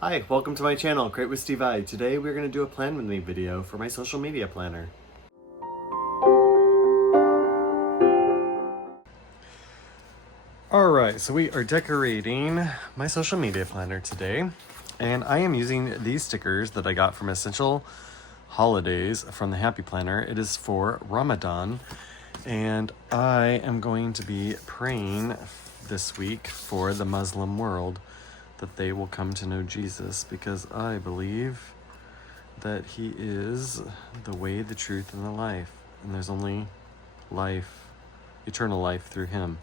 Hi, welcome to my channel, Create with Steve I. Today we're going to do a plan with me video for my social media planner. Alright, so we are decorating my social media planner today, and I am using these stickers that I got from Essential Holidays from the Happy Planner. It is for Ramadan, and I am going to be praying this week for the Muslim world that they will come to know Jesus, because I believe that he is the way, the truth, and the life, and there's only life, eternal life through him.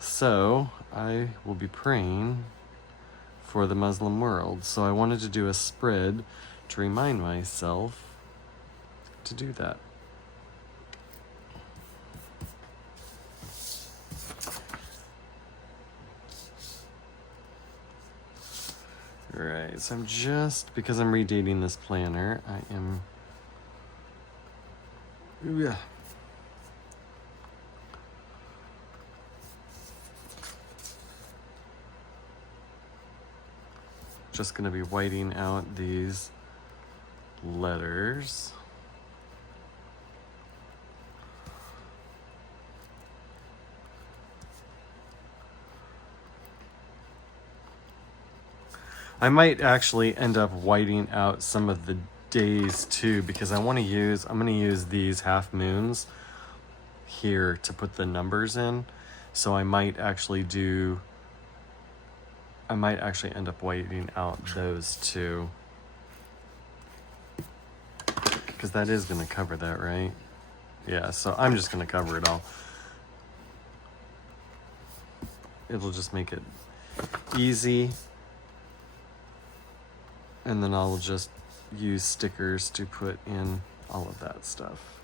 So I will be praying for the Muslim world. So I wanted to do a spread to remind myself to do that. Right, so I'm just, because I'm redating this planner, just gonna be whiting out these letters. I might actually end up whiting out some of the days too, because I'm gonna use these half moons here to put the numbers in. So I might actually end up whiting out those two, because that is gonna cover that, right? Yeah, so I'm just gonna cover it all. It'll just make it easy. And then I'll just use stickers to put in all of that stuff.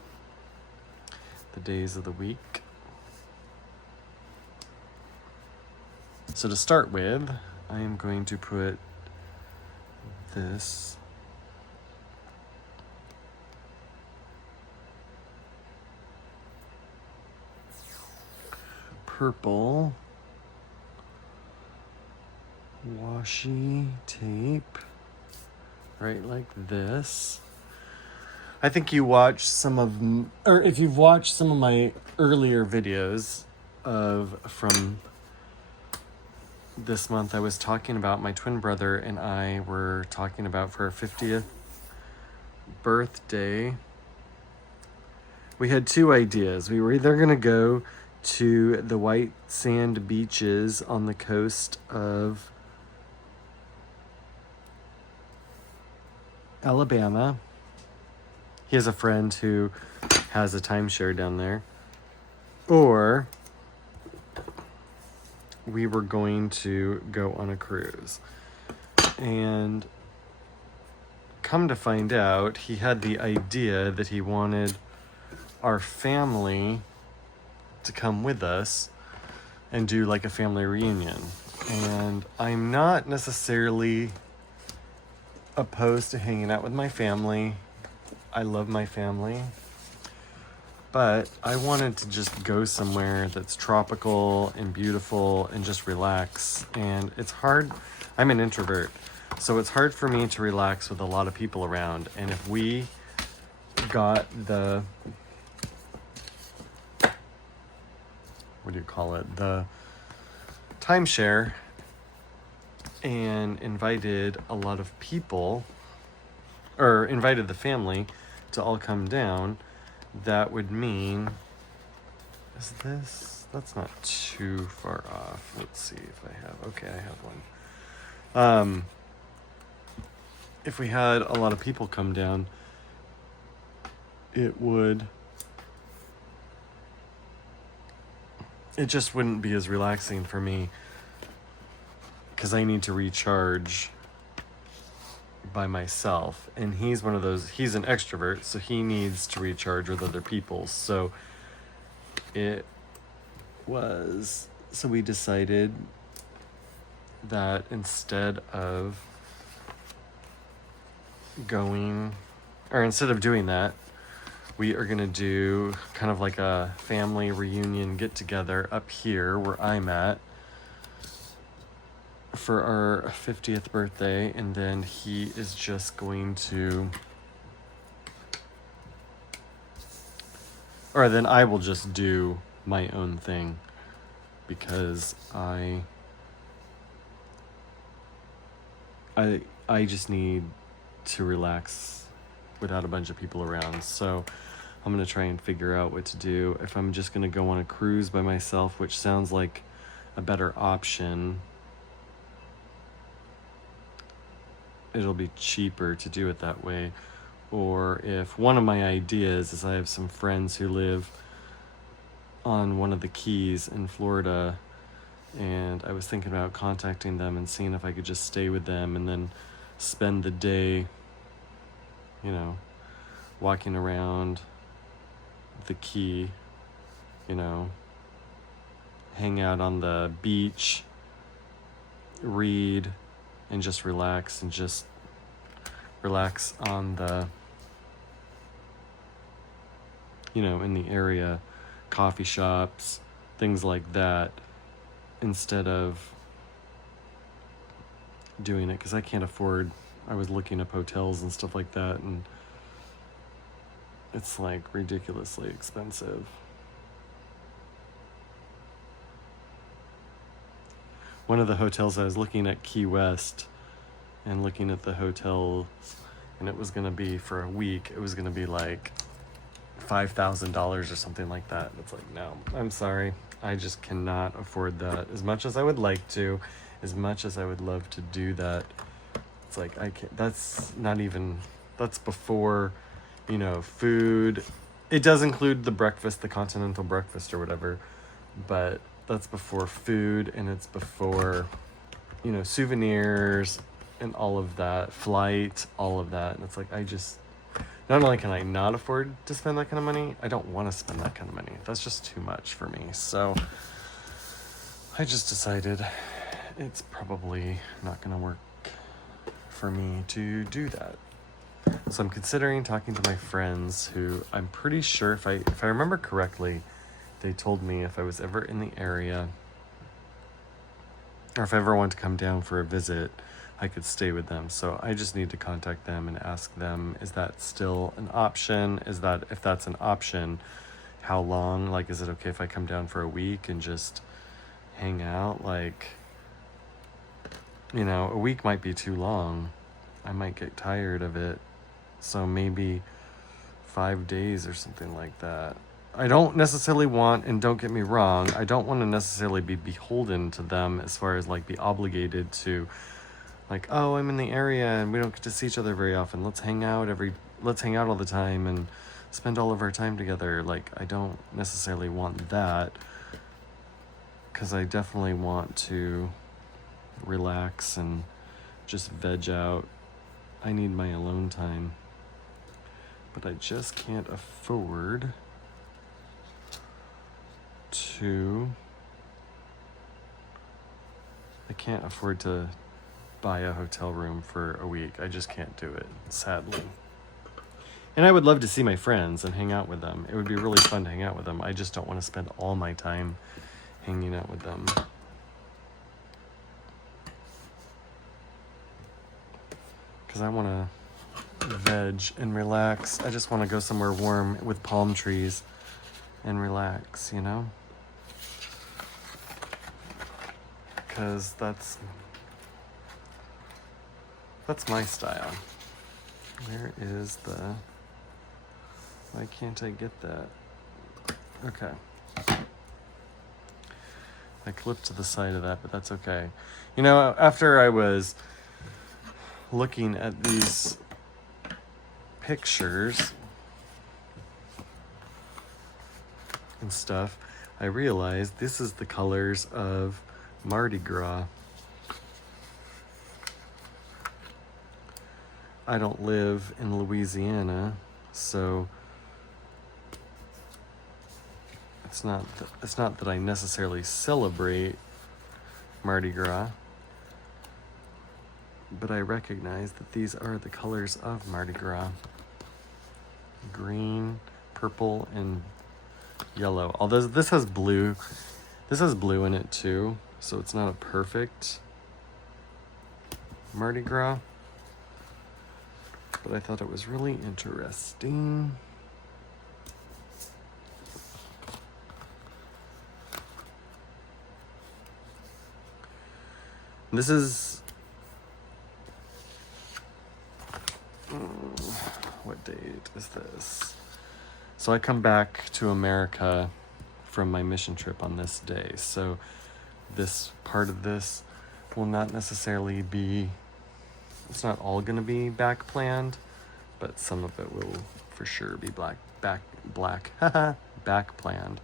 The days of the week. So to start with, I am going to put this purple washi tape right like this. I think you watched if you've watched some of my earlier videos from this month, I was talking about my twin brother and I were talking about for our 50th birthday. We had two ideas. We were either gonna go to the white sand beaches on the coast of Alabama. He has a friend who has a timeshare down there. Or we were going to go on a cruise. And come to find out, he had the idea that he wanted our family to come with us and do like a family reunion. And I'm not necessarily opposed to hanging out with my family. I love my family. But I wanted to just go somewhere that's tropical and beautiful and just relax. And it's hard. I'm an introvert, so it's hard for me to relax with a lot of people around. And if we got the, the timeshare and invited a lot of people, or invited the family to all come down, that would mean, that's not too far off. Let's see if I have, okay, I have one. If we had a lot of people come down, it just wouldn't be as relaxing for me, because I need to recharge by myself. And he's one of those, he's an extrovert, so he needs to recharge with other people. So we decided that instead of doing that, we are gonna do kind of like a family reunion get together up here where I'm at, for our 50th birthday, and then he is just going to, or then I will just do my own thing, because I just need to relax without a bunch of people around. So I'm going to try and figure out what to do. If I'm just going to go on a cruise by myself, which sounds like a better option, it'll be cheaper to do it that way. Or if one of my ideas is, I have some friends who live on one of the keys in Florida, and I was thinking about contacting them and seeing if I could just stay with them and then spend the day, you know, walking around the key, you know, hang out on the beach, read, and just relax, and just relax on the, you know, in the area, coffee shops, things like that, instead of doing it, because I can't afford, I was looking up hotels and stuff like that, and it's like ridiculously expensive. One of the hotels, I was looking at Key West and looking at the hotels, and it was going to be for a week, it was going to be like $5,000 or something like that. It's like, no, I'm sorry, I just cannot afford that. As much as I would like to, as much as I would love to do that, it's like, I can't. That's not even, that's before, you know, food. It does include the breakfast, the continental breakfast or whatever, but that's before food, and it's before, you know, souvenirs and all of that, flight, all of that. And it's like, I just, not only can I not afford to spend that kind of money, I don't want to spend that kind of money. That's just too much for me. So I just decided it's probably not going to work for me to do that. So I'm considering talking to my friends, who I'm pretty sure, if I remember correctly, they told me if I was ever in the area, or if I ever wanted to come down for a visit, I could stay with them. So I just need to contact them and ask them, is that still an option? Is that, if that's an option, how long? Like, is it okay if I come down for a week and just hang out? Like, you know, a week might be too long. I might get tired of it. So maybe 5 days or something like that. I don't necessarily want, and don't get me wrong, I don't want to necessarily be beholden to them as far as like be obligated to, like, oh, I'm in the area and we don't get to see each other very often. Let's hang out all the time and spend all of our time together. Like, I don't necessarily want that, because I definitely want to relax and just veg out. I need my alone time. But I just can't afford to buy a hotel room for a week. I just can't do it, sadly. And I would love to see my friends and hang out with them. It would be really fun to hang out with them. I just don't want to spend all my time hanging out with them. Because I want to veg and relax. I just want to go somewhere warm with palm trees and relax, you know? Because that's my style. Where is the... Why can't I get that? Okay. I clipped to the side of that, but that's okay. You know, after I was looking at these pictures and stuff, I realized this is the colors of Mardi Gras. I don't live in Louisiana, so it's not that I necessarily celebrate Mardi Gras, but I recognize that these are the colors of Mardi Gras. Green, purple, and yellow. Although this has blue in it too, so it's not a perfect Mardi Gras. But I thought it was really interesting. This is... what date is this? So I come back to America from my mission trip on this day. So this part of this will not necessarily be... it's not all going to be back planned, but some of it will for sure be back planned.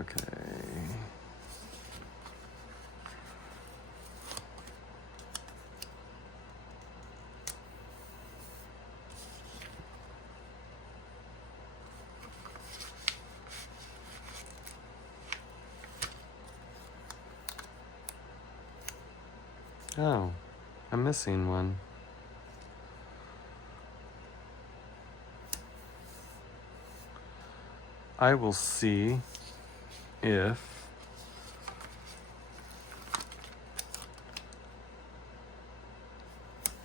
Okay. Oh, I'm missing one. I will see if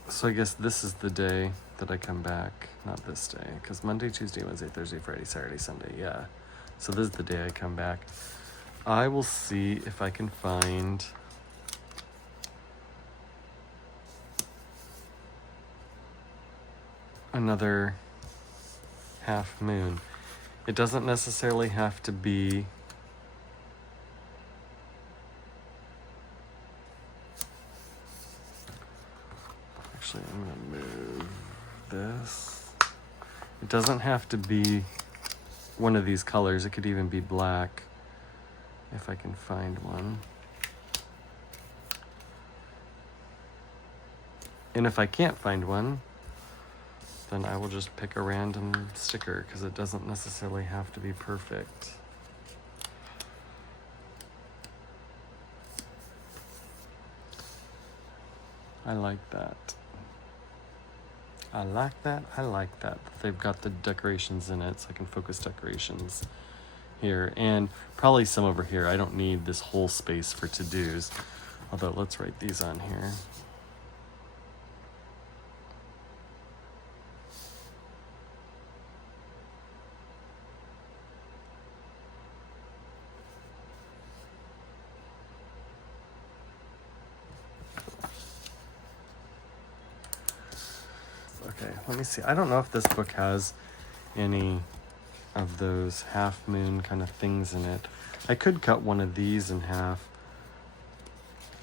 so I guess this is the day that I come back, not this day, because Monday, Tuesday, Wednesday, Thursday, Friday, Saturday, Sunday, yeah. So this is the day I come back. I will see if I can find another half moon. It doesn't necessarily have to be actually I'm gonna move this. It doesn't have to be one of these colors. It could even be black if I can find one. And if I can't find one, then I will just pick a random sticker because it doesn't necessarily have to be perfect. I like that. I like that. I like that. They've got the decorations in it, so I can focus decorations here. And probably some over here. I don't need this whole space for to-dos. Although, let's write these on here. Okay, let me see. I don't know if this book has any of those half moon kind of things in it. I could cut one of these in half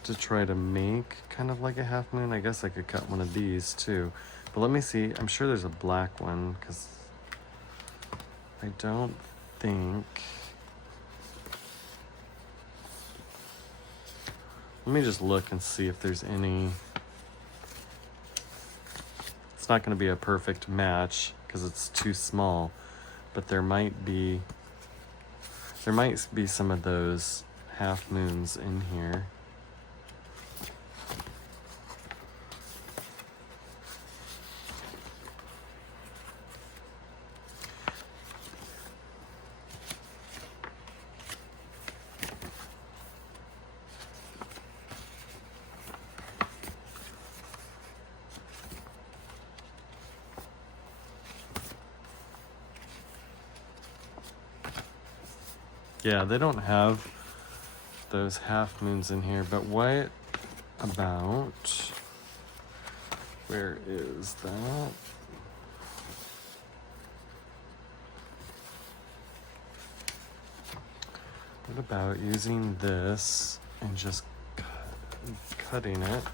to try to make kind of like a half moon. I guess I could cut one of these too. But let me see. I'm sure there's a black one because I don't think... Let me just look and see if there's any... It's not going to be a perfect match because it's too small, but there might be some of those half moons in here. Yeah, they don't have those half moons in here, but what about... Where is that? What about using this and just cutting it?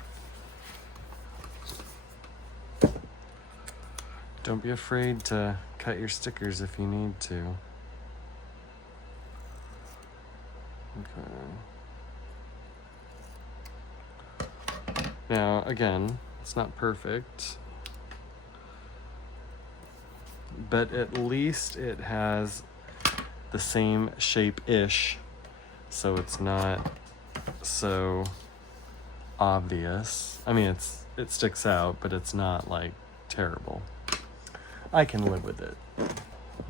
Don't be afraid to cut your stickers if you need to. Okay. Now, again, it's not perfect, but at least it has the same shape-ish, so it's not so obvious. I mean, it sticks out, but it's not, like, terrible. I can live with it.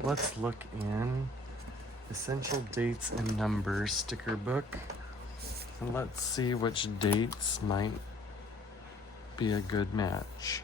Let's look in Essential Dates and Numbers sticker book. And let's see which dates might be a good match.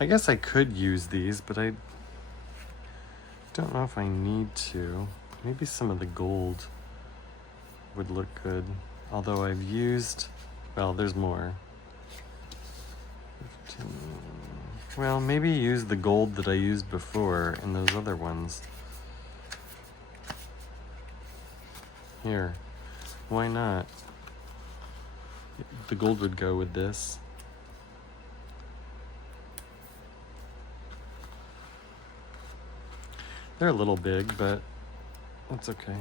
I guess I could use these, but I don't know if I need to. Maybe some of the gold would look good. Although I've used, well, there's more. 15. Well, maybe use the gold that I used before in those other ones. Here, why not? The gold would go with this. They're a little big, but that's okay.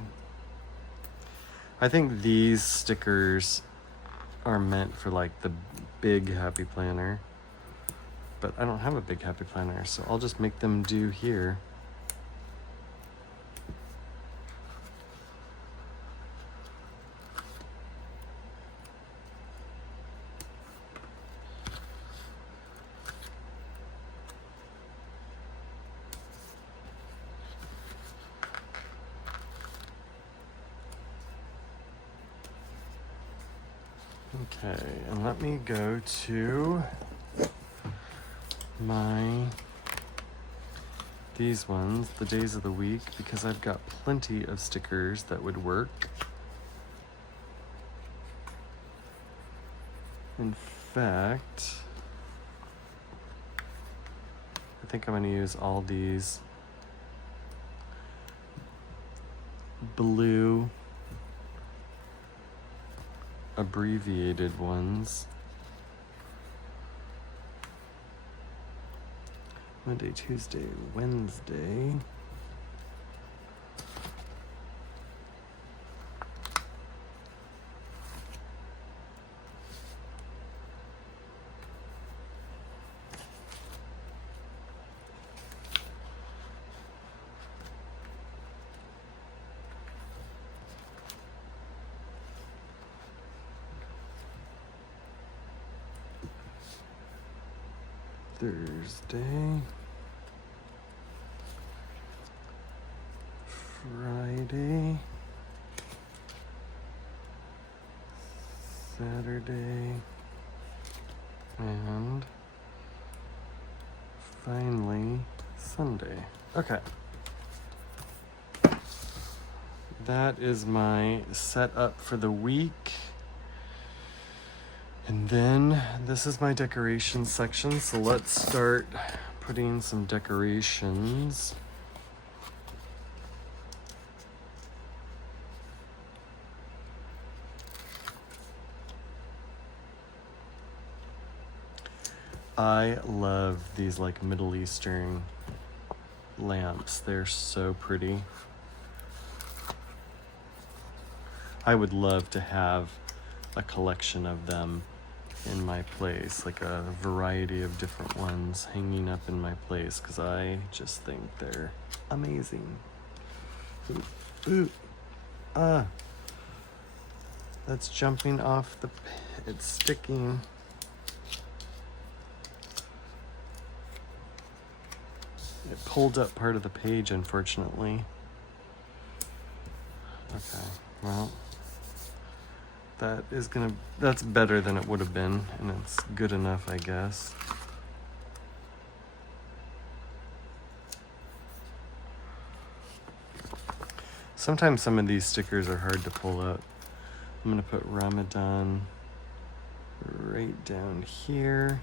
I think these stickers are meant for like the big happy planner, but I don't have a big happy planner, so I'll just make them do here. Okay, and let me go to these ones, the days of the week, because I've got plenty of stickers that would work. In fact, I think I'm going to use all these blue abbreviated ones. Monday, Tuesday, Wednesday. Thursday, Friday, Saturday, and finally Sunday. Okay. That is my setup for the week. And then this is my decoration section, so let's start putting some decorations. I love these like Middle Eastern lamps. They're so pretty. I would love to have a collection of them in my place, like a variety of different ones hanging up in my place, because I just think they're amazing. Ooh. That's jumping off it's sticking. It pulled up part of the page, unfortunately. Okay, well, that's better than it would have been, and it's good enough, I guess. Sometimes some of these stickers are hard to pull up. I'm gonna put Ramadan right down here.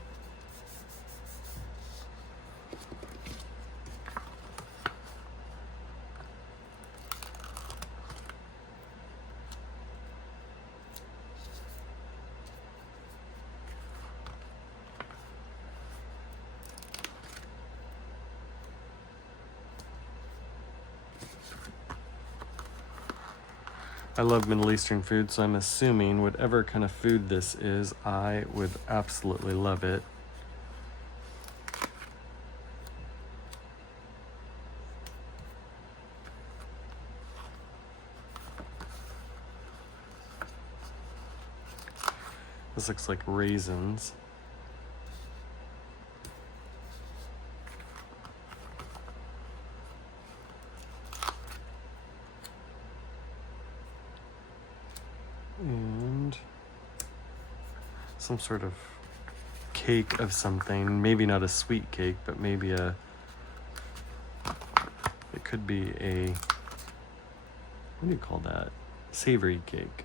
I love Middle Eastern food, so I'm assuming whatever kind of food this is, I would absolutely love it. This looks like raisins. And some sort of cake of something. Maybe not a sweet cake, but maybe it could be a, what do you call that? Savory cake.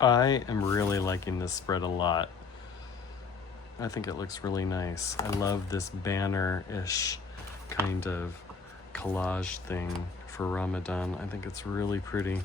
I am really liking this spread a lot. I think it looks really nice. I love this banner-ish kind of collage thing for Ramadan. I think it's really pretty.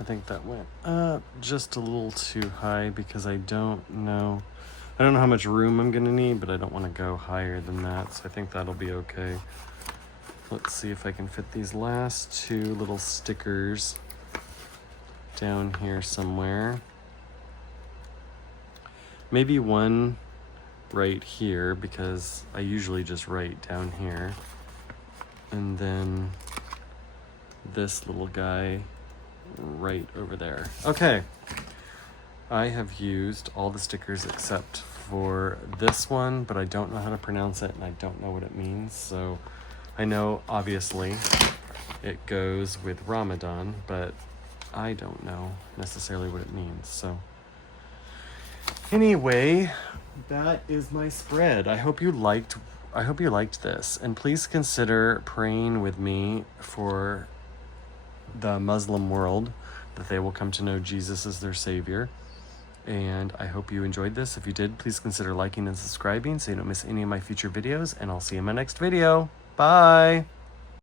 I think that went up just a little too high because I don't know how much room I'm gonna need, but I don't want to go higher than that, so I think that'll be okay. Let's see if I can fit these last two little stickers down here somewhere. Maybe one right here, because I usually just write down here. And then this little guy right over there. Okay. I have used all the stickers except for this one, but I don't know how to pronounce it and I don't know what it means. So I know obviously it goes with Ramadan, but I don't know necessarily what it means. So anyway, that is my spread. I hope you liked this, and please consider praying with me for the Muslim world, that they will come to know Jesus as their savior. And I hope you enjoyed this. If you did, please consider liking and subscribing so you don't miss any of my future videos, and I'll see you in my next video. Bye.